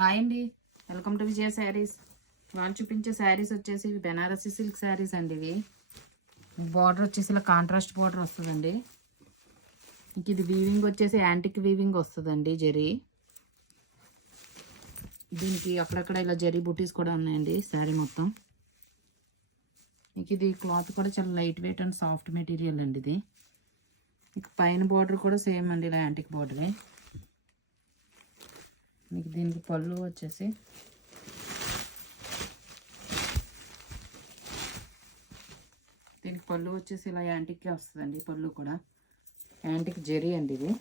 Hi అండి, welcome to విజయ శారీస్. వాళ్ళు చూపించే శారీస్ వచ్చేసి బెనారసీ సిల్క్ శారీస్ అండి. ఇవి బార్డర్ వచ్చేసి ఇలా కాంట్రాస్ట్ బార్డర్ వస్తుందండి. ఇంక ఇది వీవింగ్ వచ్చేసి యాంటిక్ వీవింగ్ వస్తుందండి. జరీ దీనికి అక్కడక్కడ ఇలా జరీ బూటీస్ కూడా ఉన్నాయండి శారీ మొత్తం. ఇంక ఇది క్లాత్ కూడా చాలా light weight and soft material అండి. ఇది ఇక పైన బార్డర్ కూడా సేమ్ అండి, ఇలా యాంటిక్ బార్డరే. మీకు దీనికి పళ్ళు వచ్చేసి ఇలా యాంటిక్గా వస్తుందండి. పళ్ళు కూడా యాంటిక్ జరీ అండి. ఇది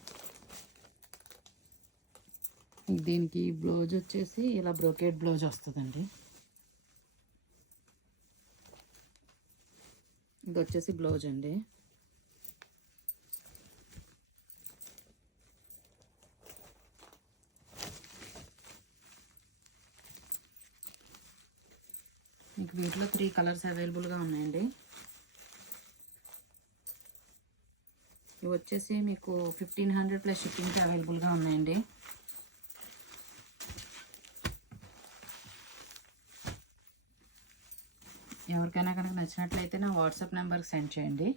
దీనికి బ్లౌజ్ వచ్చేసి ఇలా బ్రోకేడ్ బ్లౌజ్ వస్తుందండి. ఇది వచ్చేసి బ్లౌజ్ అండి. మీకు వీటిలో 3 కలర్స్ అవైలబుల్గా ఉన్నాయండి. ఇవి వచ్చేసి మీకు 1500 ప్లస్ షిప్పింగ్కి అవైలబుల్గా ఉన్నాయండి. ఎవరికైనా కనుక నచ్చినట్లయితే నా వాట్సాప్ నెంబర్కి సెండ్ చేయండి.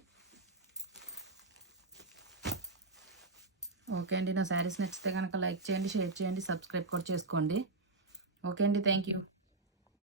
ఓకే అండి, నా శారీస్ నచ్చితే కనుక లైక్ చేయండి, షేర్ చేయండి, సబ్స్క్రైబ్ కూడా చేసుకోండి. ఓకే అండి, థ్యాంక్ యూ.